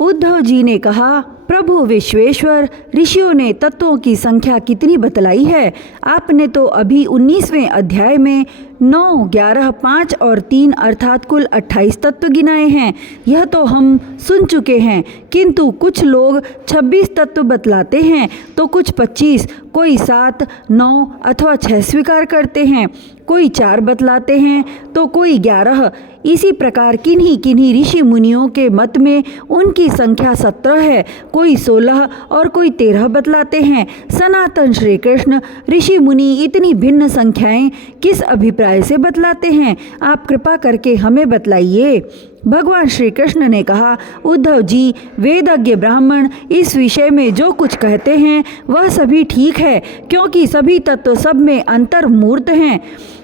उद्धव जी ने कहा, प्रभु विश्वेश्वर, ऋषियों ने तत्वों की संख्या कितनी बतलाई है? आपने तो अभी 19वें अध्याय में 9, 11, 5 और 3 अर्थात कुल 28 तत्व गिनाए हैं। यह तो हम सुन चुके हैं, किंतु कुछ लोग 26 तत्व बतलाते हैं तो कुछ 25, कोई 7, 9 अथवा 6 स्वीकार करते हैं, कोई 4 बतलाते हैं तो कोई 11। इसी प्रकार किन्हीं किन्हीं ऋषि मुनियों के मत में उनकी संख्या 17 है, कोई 16 और कोई 13 बतलाते हैं। सनातन श्री कृष्ण ऋषि मुनि इतनी भिन्न संख्याएं किस अभिप्राय से बतलाते हैं? आप कृपा करके हमें बतलाइए। भगवान श्री कृष्ण ने कहा, उद्धव जी, वेदज्ञ ब्राह्मण इस विषय में जो कुछ कहते हैं वह सभी ठीक है, क्योंकि सभी तत्व सब में अंतर्मूर्त हैं।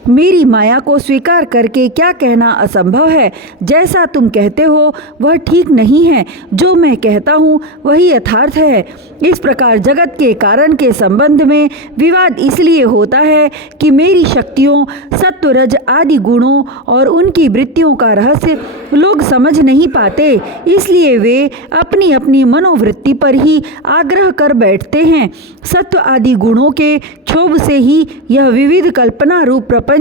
मेरी माया को स्वीकार करके क्या कहना असंभव है। जैसा तुम कहते हो वह ठीक नहीं है, जो मैं कहता हूँ वही यथार्थ है। इस प्रकार जगत के कारण के संबंध में विवाद इसलिए होता है कि मेरी शक्तियों, सत्व रज आदि गुणों और उनकी वृत्तियों का रहस्य लोग समझ नहीं पाते, इसलिए वे अपनी अपनी मनोवृत्ति पर ही आग्रह कर बैठते हैं। सत्व आदि गुणों के क्षोभ से ही यह विविध कल्पना रूप प्रपंच,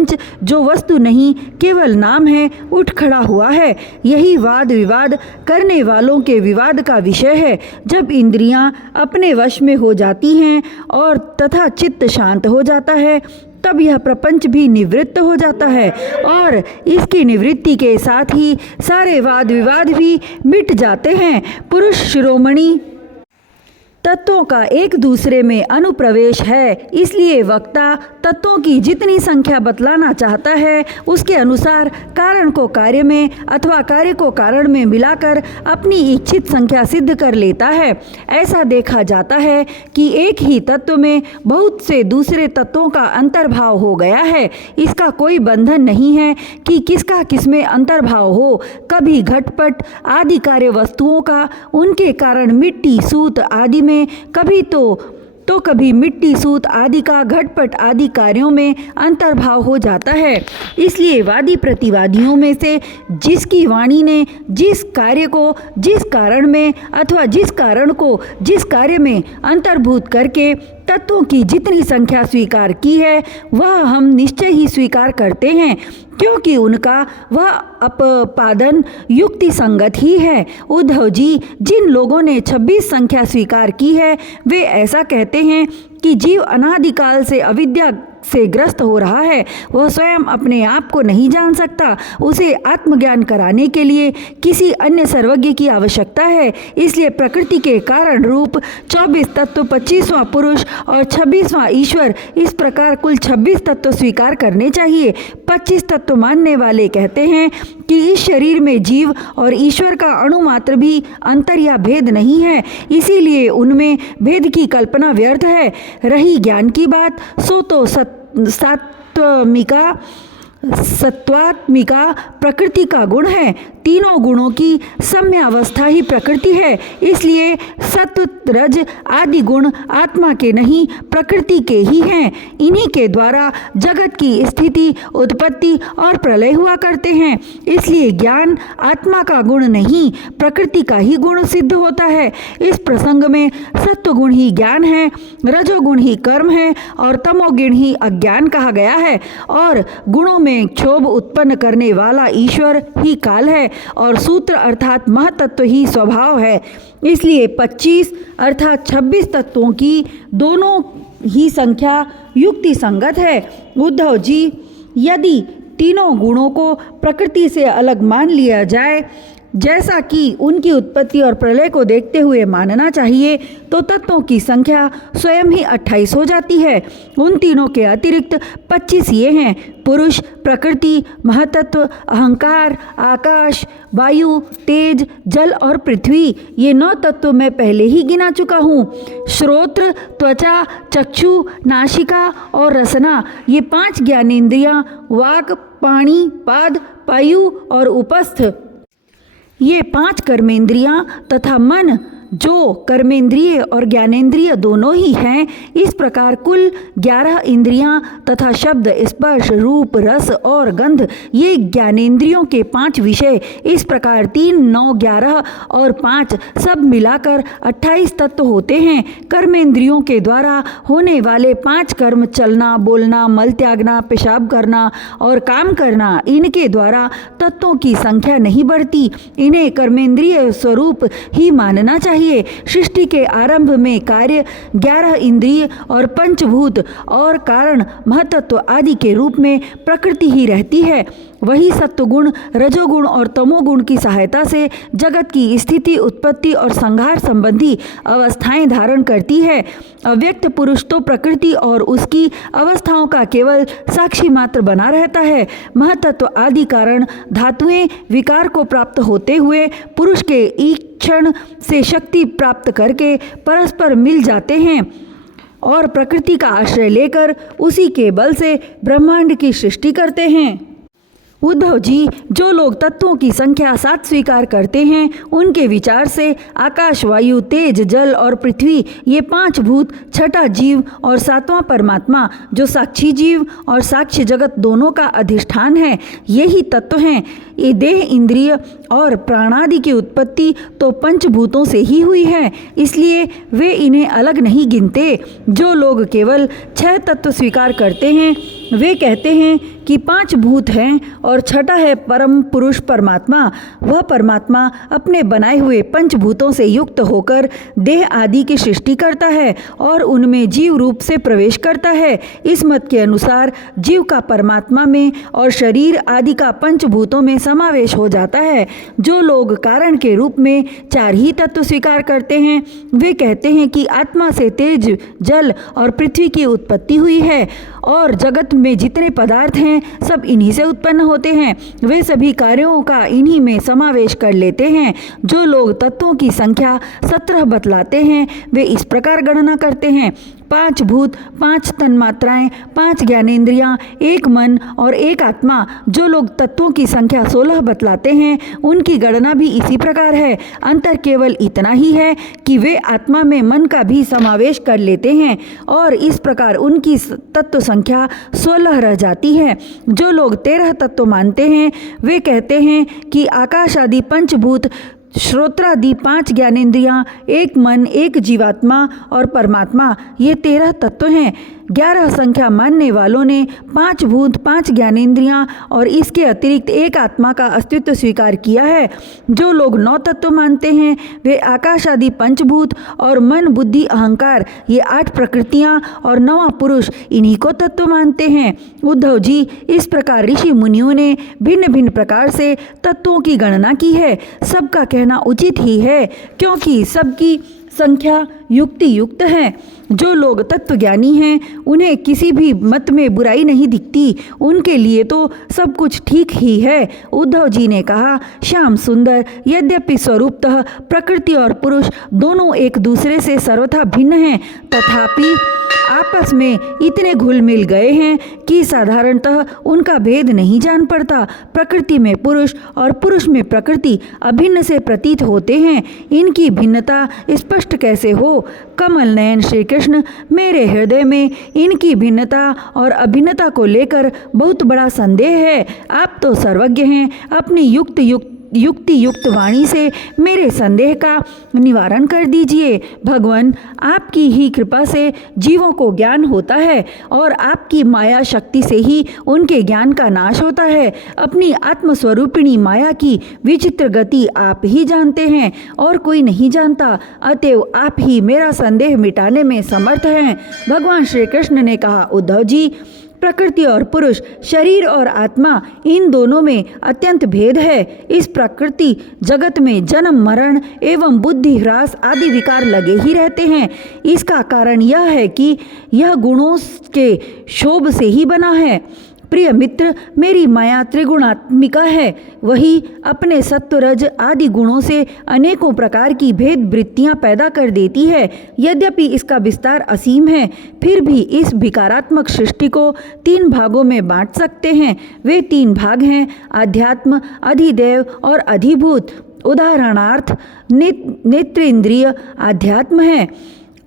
जो वस्तु नहीं केवल नाम है, उठ खड़ा हुआ है। यही वाद विवाद करने वालों के विवाद का विषय है। जब इंद्रियां अपने वश में हो जाती हैं और तथा चित्त शांत हो जाता है, तब यह प्रपंच भी निवृत्त हो जाता है और इसकी निवृत्ति के साथ ही सारे वाद विवाद भी मिट जाते हैं। पुरुष शिरोमणि तत्वों का एक दूसरे में अनुप्रवेश है, इसलिए वक्ता तत्वों की जितनी संख्या बतलाना चाहता है उसके अनुसार कारण को कार्य में अथवा कार्य को कारण में मिलाकर अपनी इच्छित संख्या सिद्ध कर लेता है। ऐसा देखा जाता है कि एक ही तत्व में बहुत से दूसरे तत्वों का अंतर्भाव हो गया है। इसका कोई बंधन नहीं है कि किसका किसमें अंतर्भाव हो। कभी घटपट आदि कार्य वस्तुओं का उनके कारण मिट्टी, सूत आदि में, कभी तो कभी मिट्टी, सूत आदि का घटपट आदि कार्यों में अंतर्भाव हो जाता है। इसलिए वादी प्रतिवादियों में से जिसकी वाणी ने जिस कार्य को जिस कारण में अथवा जिस कारण को जिस कार्य में अंतर्भूत करके तत्वों की जितनी संख्या स्वीकार की है वह हम निश्चय ही स्वीकार करते हैं, क्योंकि उनका वह अपपादन युक्ति संगत ही है। उद्धव जी, जिन लोगों ने 26 संख्या स्वीकार की है वे ऐसा कहते हैं कि जीव अनादिकाल से अविद्या से ग्रस्त हो रहा है। वह स्वयं अपने आप को नहीं जान सकता। उसे आत्मज्ञान कराने के लिए किसी अन्य सर्वज्ञ की आवश्यकता है। इसलिए प्रकृति के कारण रूप 24 तत्व, 25वां पुरुष और 26वां ईश्वर, इस प्रकार कुल 26 तत्व स्वीकार करने चाहिए। 25 तत्व मानने वाले कहते हैं कि इस शरीर में जीव और ईश्वर का अणु मात्र भी अंतर या भेद नहीं है, इसीलिए उनमें भेद की कल्पना व्यर्थ है। रही ज्ञान की बात, सो तो सत्वात्मिका प्रकृति का गुण है। तीनों गुणों की सम्यावस्था ही प्रकृति है, इसलिए सत्व रज आदि गुण आत्मा के नहीं प्रकृति के ही हैं। इन्हीं के द्वारा जगत की स्थिति, उत्पत्ति और प्रलय हुआ करते हैं। इसलिए ज्ञान आत्मा का गुण नहीं प्रकृति का ही गुण सिद्ध होता है। इस प्रसंग में सत्वगुण ही ज्ञान है, रजोगुण ही कर्म है और तमोगुण ही अज्ञान कहा गया है, और गुणों में क्षोभ उत्पन्न करने वाला ईश्वर ही काल है और सूत्र अर्थात महतत्व ही स्वभाव है। इसलिए 25 अर्थात 26 तत्वों की दोनों ही संख्या युक्ति संगत है। उद्धव जी, यदि तीनों गुणों को प्रकृति से अलग मान लिया जाए, जैसा कि उनकी उत्पत्ति और प्रलय को देखते हुए मानना चाहिए, तो तत्वों की संख्या स्वयं ही 28 हो जाती है। उन तीनों के अतिरिक्त 25 ये हैं: पुरुष, प्रकृति, महतत्व, अहंकार, आकाश, वायु, तेज, जल और पृथ्वी। ये 9 तत्व मैं पहले ही गिना चुका हूँ। श्रोत्र, त्वचा, चक्षु, नासिका और रसना, ये 5 ज्ञानेंद्रियाँ, वाक, पाणी, पाद, पायु और उपस्थ, ये 5 कर्मेंद्रियां तथा मन जो कर्मेंद्रिय और ज्ञानेंद्रिय दोनों ही हैं। इस प्रकार कुल 11 इंद्रियां तथा शब्द, स्पर्श, रूप, रस और गंध ये ज्ञानेंद्रियों के 5 विषय। इस प्रकार 3, 9, 11 और 5 सब मिलाकर 28 तत्व होते हैं। कर्मेंद्रियों के द्वारा होने वाले 5 कर्म, चलना, बोलना, मल त्यागना, पेशाब करना और काम करना, इनके द्वारा तत्वों की संख्या नहीं बढ़ती। इन्हें कर्मेंद्रिय स्वरूप ही मानना चाहिए। सृष्टि के आरंभ में कार्य, 11 इंद्रिय और पंचभूत और कारण, महतत्व आदि के रूप में प्रकृति ही रहती है। वही सत्वगुण, रजोगुण और तमोगुण की सहायता से जगत की स्थिति, उत्पत्ति और संहार संबंधी अवस्थाएं धारण करती है। अव्यक्त पुरुष तो प्रकृति और उसकी अवस्थाओं का केवल साक्षी मात्र बना रहता है। महतत्व आदि कारण धातुएं विकार को प्राप्त होते हुए पुरुष के ईक्षण से शक्ति प्राप्त करके परस्पर मिल जाते हैं और प्रकृति का आश्रय लेकर उसी के बल से ब्रह्मांड की सृष्टि करते हैं। उद्धव जी, जो लोग तत्वों की संख्या 7 स्वीकार करते हैं, उनके विचार से आकाश, वायु, तेज, जल और पृथ्वी ये 5 भूत, 6ठा जीव और 7वां परमात्मा जो साक्षी जीव और साक्ष्य जगत दोनों का अधिष्ठान है, यही तत्व हैं। ये देह, इंद्रिय और प्राणादि की उत्पत्ति तो पंचभूतों से ही हुई है, इसलिए वे इन्हें अलग नहीं गिनते। जो लोग केवल 6 तत्व स्वीकार करते हैं, वे कहते हैं कि 5 भूत हैं और 6ठा है परम पुरुष परमात्मा। वह परमात्मा अपने बनाए हुए पंचभूतों से युक्त होकर देह आदि की सृष्टि करता है और उनमें जीव रूप से प्रवेश करता है। इस मत के अनुसार जीव का परमात्मा में और शरीर आदि का पंचभूतों में समावेश हो जाता है। जो लोग कारण के रूप में 4 ही तत्व स्वीकार करते हैं, वे कहते हैं कि आत्मा से तेज, जल और पृथ्वी की उत्पत्ति हुई है और जगत में जितने पदार्थ हैं सब इन्हीं से उत्पन्न होते हैं। वे सभी कार्यों का इन्हीं में समावेश कर लेते हैं। जो लोग तत्वों की संख्या 17 बतलाते हैं, वे इस प्रकार गणना करते हैं: 5 भूत, 5 तन्मात्राएं, 5 ज्ञानेंद्रियां, 1 मन और 1 आत्मा। जो लोग तत्वों की संख्या 16 बतलाते हैं, उनकी गणना भी इसी प्रकार है। अंतर केवल इतना ही है कि वे आत्मा में मन का भी समावेश कर लेते हैं और इस प्रकार उनकी तत्व संख्या 16 रह जाती है। जो लोग 13 तत्व मानते हैं, वे कहते हैं कि आकाश आदि पंचभूत, श्रोत्रादि 5 ज्ञानेंद्रियां, 1 मन, 1 जीवात्मा और परमात्मा ये 13 तत्व हैं। 11 संख्या मानने वालों ने 5 भूत, 5 ज्ञानेंद्रियां और इसके अतिरिक्त 1 आत्मा का अस्तित्व स्वीकार किया है। जो लोग 9 तत्व मानते हैं, वे आकाश आदि पंचभूत और मन, बुद्धि, अहंकार ये 8 प्रकृतियां और 9वां पुरुष, इन्हीं को तत्व मानते हैं। उद्धव जी, इस प्रकार ऋषि मुनियों ने भिन्न भिन्न प्रकार से तत्वों की गणना की है। सबका कहना उचित ही है, क्योंकि सबकी संख्या युक्ति युक्त है। जो लोग तत्वज्ञानी हैं, उन्हें किसी भी मत में बुराई नहीं दिखती। उनके लिए तो सब कुछ ठीक ही है। उद्धव जी ने कहा, श्याम सुंदर, यद्यपि स्वरूपतः प्रकृति और पुरुष दोनों एक दूसरे से सर्वथा भिन्न हैं, तथापि आपस में इतने घुल मिल गए हैं कि साधारणतः उनका भेद नहीं जान पड़ता। प्रकृति में पुरुष और पुरुष में प्रकृति अभिन्न से प्रतीत होते हैं। इनकी भिन्नता स्पष्ट कैसे हो? कमल नयन श्री कृष्ण, मेरे हृदय में इनकी भिन्नता और अभिन्नता को लेकर बहुत बड़ा संदेह है। आप तो सर्वज्ञ हैं, अपनी युक्ति युक्त वाणी से मेरे संदेह का निवारण कर दीजिए। भगवान, आपकी ही कृपा से जीवों को ज्ञान होता है और आपकी माया शक्ति से ही उनके ज्ञान का नाश होता है। अपनी आत्मस्वरूपिणी माया की विचित्र गति आप ही जानते हैं और कोई नहीं जानता। अतएव आप ही मेरा संदेह मिटाने में समर्थ हैं। भगवान श्री कृष्ण ने कहा, उद्धव जी, प्रकृति और पुरुष, शरीर और आत्मा, इन दोनों में अत्यंत भेद है। इस प्रकृति जगत में जन्म, मरण एवं बुद्धि ह्रास आदि विकार लगे ही रहते हैं। इसका कारण यह है कि यह गुणों के शोभ से ही बना है। प्रिय मित्र, मेरी माया त्रिगुणात्मिका है। वही अपने सत्व, रज आदि गुणों से अनेकों प्रकार की भेद वृत्तियां पैदा कर देती है। यद्यपि इसका विस्तार असीम है, फिर भी इस विकारात्मक सृष्टि को 3 भागों में बांट सकते हैं। वे 3 भाग हैं: आध्यात्म, अधिदेव और अधिभूत। उदाहरणार्थ नेत्रेंद्रिय आध्यात्म है,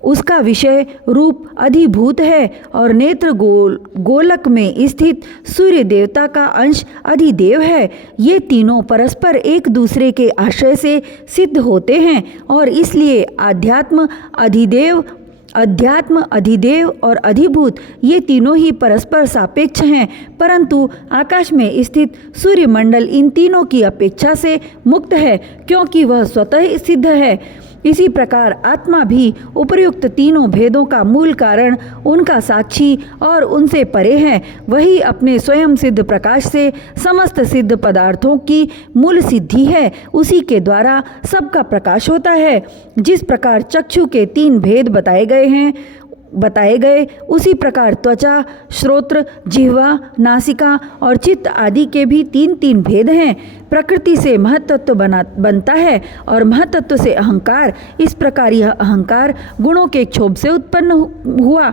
उसका विषय रूप अधिभूत है, और नेत्र गोलक में स्थित सूर्य देवता का अंश अधिदेव है। ये तीनों परस्पर एक दूसरे के आश्रय से सिद्ध होते हैं और इसलिए अध्यात्म, अधिदेव और अधिभूत ये तीनों ही परस्पर सापेक्ष हैं, परंतु आकाश में स्थित सूर्यमंडल इन तीनों की अपेक्षा से मुक्त है क्योंकि वह स्वतः सिद्ध है। इसी प्रकार आत्मा भी उपर्युक्त तीनों भेदों का मूल कारण, उनका साक्षी और उनसे परे है। वही अपने स्वयं सिद्ध प्रकाश से समस्त सिद्ध पदार्थों की मूल सिद्धि है, उसी के द्वारा सबका प्रकाश होता है। जिस प्रकार चक्षु के 3 भेद बताए गए उसी प्रकार त्वचा, श्रोत्र, जिह्वा, नासिका और चित्त आदि के भी 3 भेद हैं। प्रकृति से महत्त्व बनता है और महत्त्व से अहंकार। इस प्रकार यह अहंकार गुणों के क्षोभ से उत्पन्न हुआ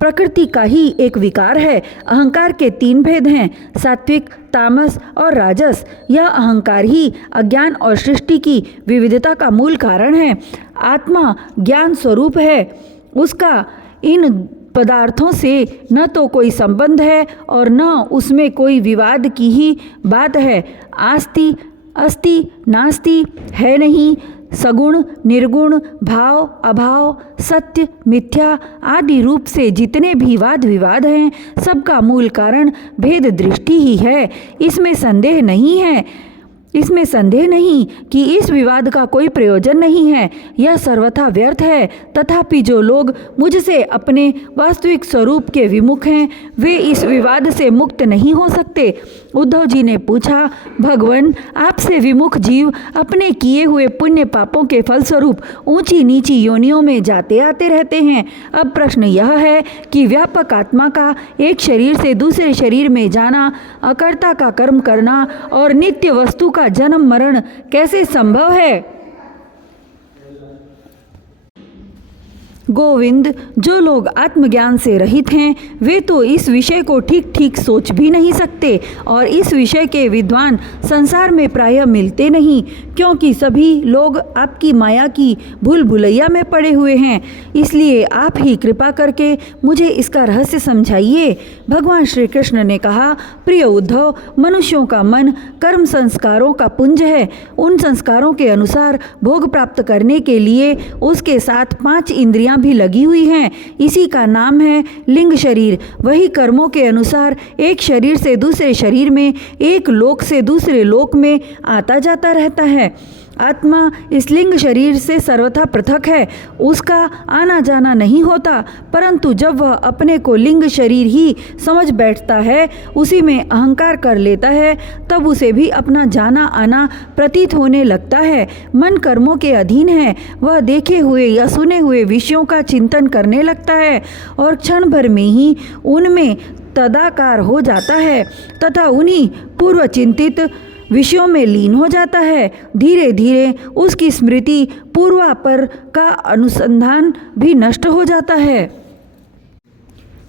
प्रकृति का ही एक विकार है। अहंकार के 3 भेद हैं, सात्विक, तामस और राजस। यह अहंकार ही अज्ञान और सृष्टि की विविधता का मूल कारण है। आत्मा ज्ञान स्वरूप है, उसका इन पदार्थों से न तो कोई संबंध है और न उसमें कोई विवाद की ही बात है। आस्ति, अस्ति, नास्ति, है नहीं, सगुण, निर्गुण, भाव, अभाव, सत्य, मिथ्या आदि रूप से जितने भी वाद विवाद हैं, सबका मूल कारण भेद दृष्टि ही है। इसमें संदेह नहीं कि इस विवाद का कोई प्रयोजन नहीं है, यह सर्वथा व्यर्थ है। तथापि जो लोग मुझसे अपने वास्तविक स्वरूप के विमुख हैं, वे इस विवाद से मुक्त नहीं हो सकते। उद्धव जी ने पूछा, भगवान, आपसे विमुख जीव अपने किए हुए पुण्य पापों के फलस्वरूप ऊंची नीची योनियों में जाते आते रहते हैं। अब प्रश्न यह है कि व्यापक आत्मा का एक शरीर से दूसरे शरीर में जाना, अकर्ता का कर्म करना और नित्य वस्तु का जन्म मरण कैसे संभव है? गोविंद, जो लोग आत्मज्ञान से रहित हैं, वे तो इस विषय को ठीक ठीक सोच भी नहीं सकते और इस विषय के विद्वान संसार में प्रायः मिलते नहीं, क्योंकि सभी लोग आपकी माया की भूल भुलैया में पड़े हुए हैं। इसलिए आप ही कृपा करके मुझे इसका रहस्य समझाइए। भगवान श्री कृष्ण ने कहा, प्रिय उद्धव, मनुष्यों का मन कर्म संस्कारों का पुंज है। उन संस्कारों के अनुसार भोग प्राप्त करने के लिए उसके साथ 5 इंद्रियां भी लगी हुई हैं। इसी का नाम है लिंग शरीर। वही कर्मों के अनुसार एक शरीर से दूसरे शरीर में, एक लोक से दूसरे लोक में आता जाता रहता है। आत्मा इस लिंग शरीर से सर्वथा पृथक है, उसका आना जाना नहीं होता, परंतु जब वह अपने को लिंग शरीर ही समझ बैठता है, उसी में अहंकार कर लेता है, तब उसे भी अपना जाना आना प्रतीत होने लगता है। मन कर्मों के अधीन है, वह देखे हुए या सुने हुए विषयों का चिंतन करने लगता है और क्षण भर में ही उनमें तदाकार हो जाता है तथा उन्हीं पूर्व चिंतित विषयों में लीन हो जाता है। धीरे धीरे उसकी स्मृति पूर्वापर का अनुसंधान भी नष्ट हो जाता है।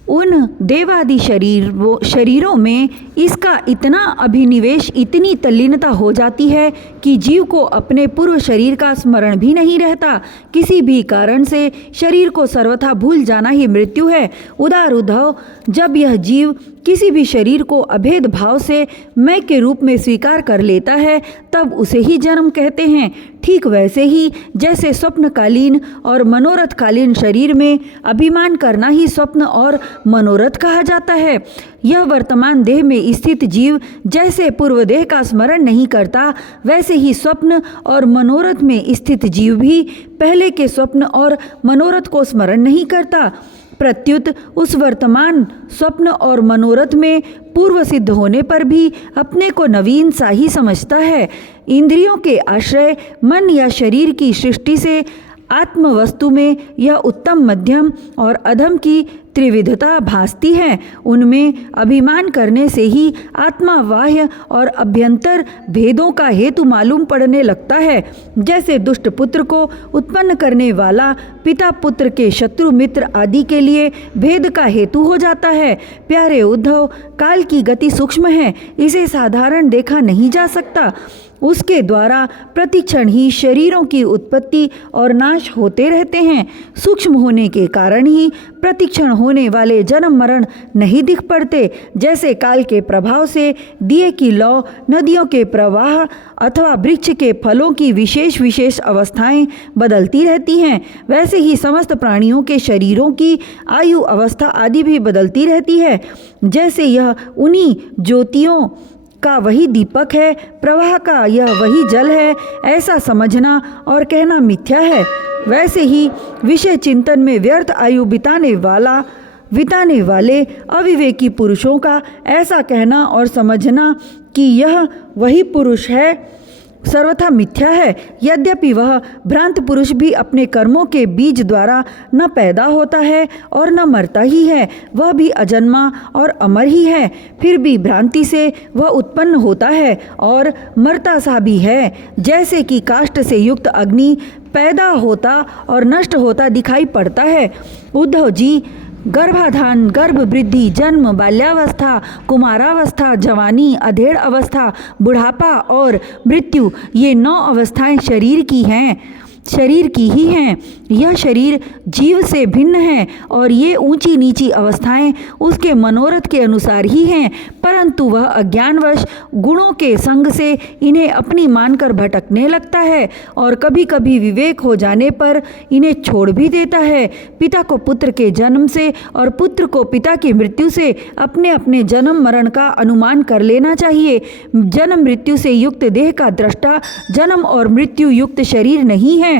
उन देवादि शरीरों में इसका इतना अभिनिवेश, इतनी तल्लीनता हो जाती है कि जीव को अपने पूर्व शरीर का स्मरण भी नहीं रहता। किसी भी कारण से शरीर को सर्वथा भूल जाना ही मृत्यु है। उदार उद्धव, जब यह जीव किसी भी शरीर को अभेद भाव से मैं के रूप में स्वीकार कर लेता है, तब उसे ही जन्म कहते हैं। ठीक वैसे ही जैसे स्वप्नकालीन और मनोरथकालीन शरीर में अभिमान करना ही स्वप्न और मनोरथ कहा जाता है। यह वर्तमान देह में स्थित जीव जैसे पूर्व देह का स्मरण नहीं करता, वैसे ही स्वप्न और मनोरथ में स्थित जीव भी पहले के स्वप्न और मनोरथ को स्मरण नहीं करता। प्रत्युत उस वर्तमान स्वप्न और मनोरथ में पूर्व सिद्ध होने पर भी अपने को नवीन सा ही समझता है। इंद्रियों के आश्रय मन या शरीर की सृष्टि से आत्म वस्तु में यह उत्तम, मध्यम और अधम की त्रिविधता भासती है। उनमें अभिमान करने से ही आत्मा बाह्य और अभ्यंतर भेदों का हेतु मालूम पड़ने लगता है। जैसे दुष्ट पुत्र को उत्पन्न करने वाला पिता पुत्र के शत्रु मित्र आदि के लिए भेद का हेतु हो जाता है। प्यारे उद्धव, काल की गति सूक्ष्म है, इसे साधारण देखा नहीं जा सकता। उसके द्वारा प्रतिक्षण ही शरीरों की उत्पत्ति और नाश होते रहते हैं। सूक्ष्म होने के कारण ही प्रतिक्षण होने वाले जन्म मरण नहीं दिख पड़ते। जैसे काल के प्रभाव से दिए की लौ, नदियों के प्रवाह अथवा वृक्ष के फलों की विशेष विशेष अवस्थाएं बदलती रहती हैं, वैसे ही समस्त प्राणियों के शरीरों की आयु अवस्था आदि भी बदलती रहती है। जैसे यह उन्हीं ज्योतियों का वही दीपक है, प्रवाह का यह वही जल है, ऐसा समझना और कहना मिथ्या है। वैसे ही विषय चिंतन में व्यर्थ आयु बिताने वाले अविवेकी पुरुषों का ऐसा कहना और समझना कि यह वही पुरुष है, सर्वथा मिथ्या है। यद्यपि वह भ्रांत पुरुष भी अपने कर्मों के बीज द्वारा न पैदा होता है और न मरता ही है, वह भी अजन्मा और अमर ही है, फिर भी भ्रांति से वह उत्पन्न होता है और मरता सा भी है। जैसे कि काष्ठ से युक्त अग्नि पैदा होता और नष्ट होता दिखाई पड़ता है। उद्धव जी, गर्भाधान, गर्भ वृद्धि, जन्म, बाल्यावस्था, कुमारावस्था, जवानी, अधेड़ अवस्था, बुढ़ापा और मृत्यु, ये 9 अवस्थाएं शरीर की ही हैं। यह शरीर जीव से भिन्न है और ये ऊंची नीची अवस्थाएं उसके मनोरथ के अनुसार ही हैं, परंतु वह अज्ञानवश गुणों के संग से इन्हें अपनी मानकर भटकने लगता है और कभी कभी विवेक हो जाने पर इन्हें छोड़ भी देता है। पिता को पुत्र के जन्म से और पुत्र को पिता की मृत्यु से अपने अपने जन्म मरण का अनुमान कर लेना चाहिए। जन्म मृत्यु से युक्त देह का दृष्टा जन्म और मृत्यु युक्त शरीर नहीं है।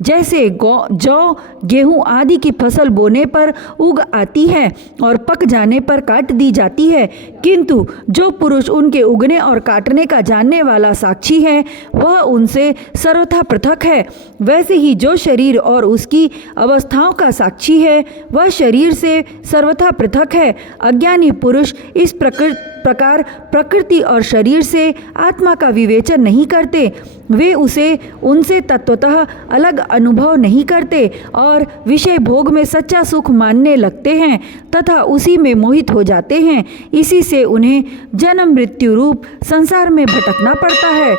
जैसे जौ, गेहूं आदि की फसल बोने पर उग आती है और पक जाने पर काट दी जाती है, किंतु जो पुरुष उनके उगने और काटने का जानने वाला साक्षी है, वह उनसे सर्वथा पृथक है। वैसे ही जो शरीर और उसकी अवस्थाओं का साक्षी है, वह शरीर से सर्वथा पृथक है। अज्ञानी पुरुष इस प्रकार प्रकृति और शरीर से आत्मा का विवेचन नहीं करते। वे उनसे तत्वतः अलग अनुभव नहीं करते और विषय भोग में सच्चा सुख मानने लगते हैं तथा उसी में मोहित हो जाते हैं। इसी से उन्हें जन्म मृत्यु रूप संसार में भटकना पड़ता है।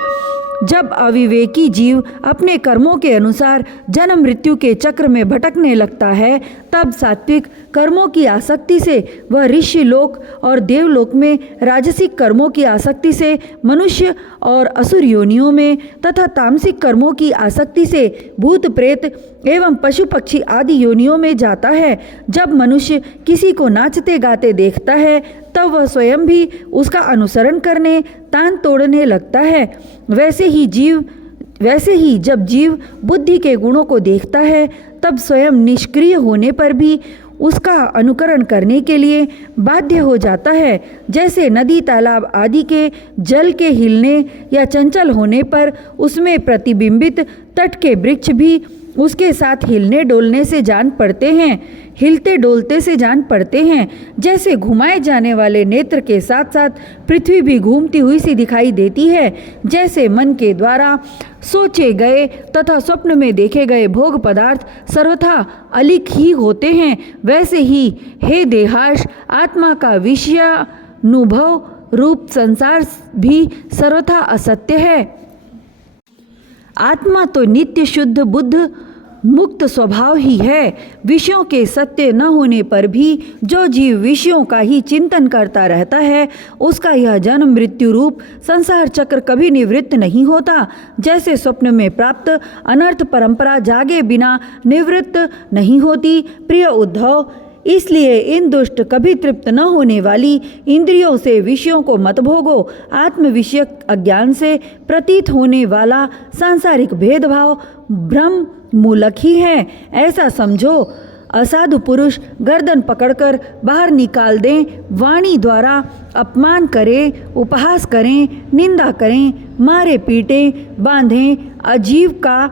जब अविवेकी जीव अपने कर्मों के अनुसार जन्म मृत्यु के चक्र में भटकने लगता है, तब सात्विक कर्मों की आसक्ति से वह ऋषि लोक और देवलोक में, राजसिक कर्मों की आसक्ति से मनुष्य और असुर योनियों में तथा तामसिक कर्मों की आसक्ति से भूत प्रेत एवं पशु पक्षी आदि योनियों में जाता है। जब मनुष्य किसी को नाचते गाते देखता है, तब वह स्वयं भी उसका अनुसरण करने, तान तोड़ने लगता है। वैसे ही जब जीव बुद्धि के गुणों को देखता है, तब स्वयं निष्क्रिय होने पर भी उसका अनुकरण करने के लिए बाध्य हो जाता है। जैसे नदी तालाब आदि के जल के हिलने या चंचल होने पर उसमें प्रतिबिंबित तट के वृक्ष भी उसके साथ हिलते डोलते से जान पड़ते हैं। जैसे घुमाए जाने वाले नेत्र के साथ साथ पृथ्वी भी घूमती हुई सी दिखाई देती है। जैसे मन के द्वारा सोचे गए तथा स्वप्न में देखे गए भोग पदार्थ सर्वथा अलिख ही होते हैं, वैसे ही हे देहाश, आत्मा का विषयानुभव रूप संसार भी सर्वथा असत्य है। आत्मा तो नित्य शुद्ध बुद्ध मुक्त स्वभाव ही है। विषयों के सत्य न होने पर भी जो जीव विषयों का ही चिंतन करता रहता है, उसका यह जन्म मृत्यु रूप संसार चक्र कभी निवृत्त नहीं होता। जैसे स्वप्न में प्राप्त अनर्थ परंपरा जागे बिना निवृत्त नहीं होती। प्रिय उद्धव, इसलिए इन दुष्ट कभी तृप्त न होने वाली इंद्रियों से विषयों को मत भोगो। आत्म विषयक अज्ञान से प्रतीत होने वाला सांसारिक भेदभाव भ्रम मूलक ही है, ऐसा समझो। असाधु पुरुष गर्दन पकड़कर बाहर निकाल दें, वाणी द्वारा अपमान करें, उपहास करें, निंदा करें, मारे पीटे, बांधें, आजीविका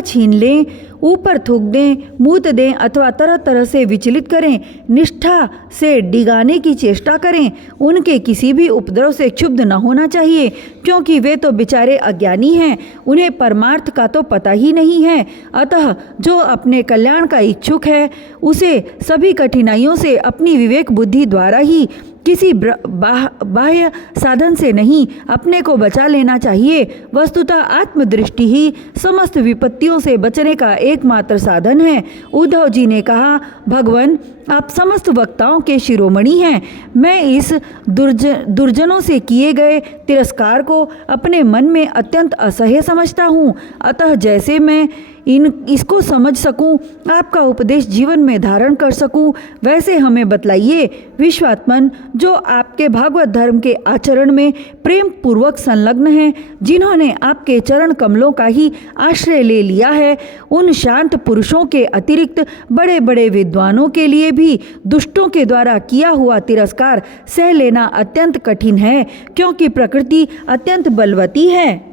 छीन लें, ऊपर थूक दें, मूत दें अथवा तरह तरह से विचलित करें, निष्ठा से डिगाने की चेष्टा करें, उनके किसी भी उपद्रव से क्षुब्ध न होना चाहिए, क्योंकि वे तो बेचारे अज्ञानी हैं, उन्हें परमार्थ का तो पता ही नहीं है। अतः जो अपने कल्याण का इच्छुक है, उसे सभी कठिनाइयों से अपनी विवेक बुद्धि द्वारा ही किसी बाह्य साधन से नहीं अपने को बचा लेना चाहिए। वस्तुतः आत्मदृष्टि ही समस्त विपत्तियों से बचने का एकमात्र साधन है। उद्धव जी ने कहा, भगवान आप समस्त वक्ताओं के शिरोमणि हैं। मैं इस दुर्जनों से किए गए तिरस्कार को अपने मन में अत्यंत असह्य समझता हूँ। अतः जैसे मैं इसको समझ सकूं, आपका उपदेश जीवन में धारण कर सकूं, वैसे हमें बतलाइए। विश्वात्मन, जो आपके भागवत धर्म के आचरण में प्रेम पूर्वक संलग्न हैं, जिन्होंने आपके चरण कमलों का ही आश्रय ले लिया है, उन शांत पुरुषों के अतिरिक्त बड़े बड़े विद्वानों के लिए भी दुष्टों के द्वारा किया हुआ तिरस्कार सह लेना अत्यंत कठिन है, क्योंकि प्रकृति अत्यंत बलवती है।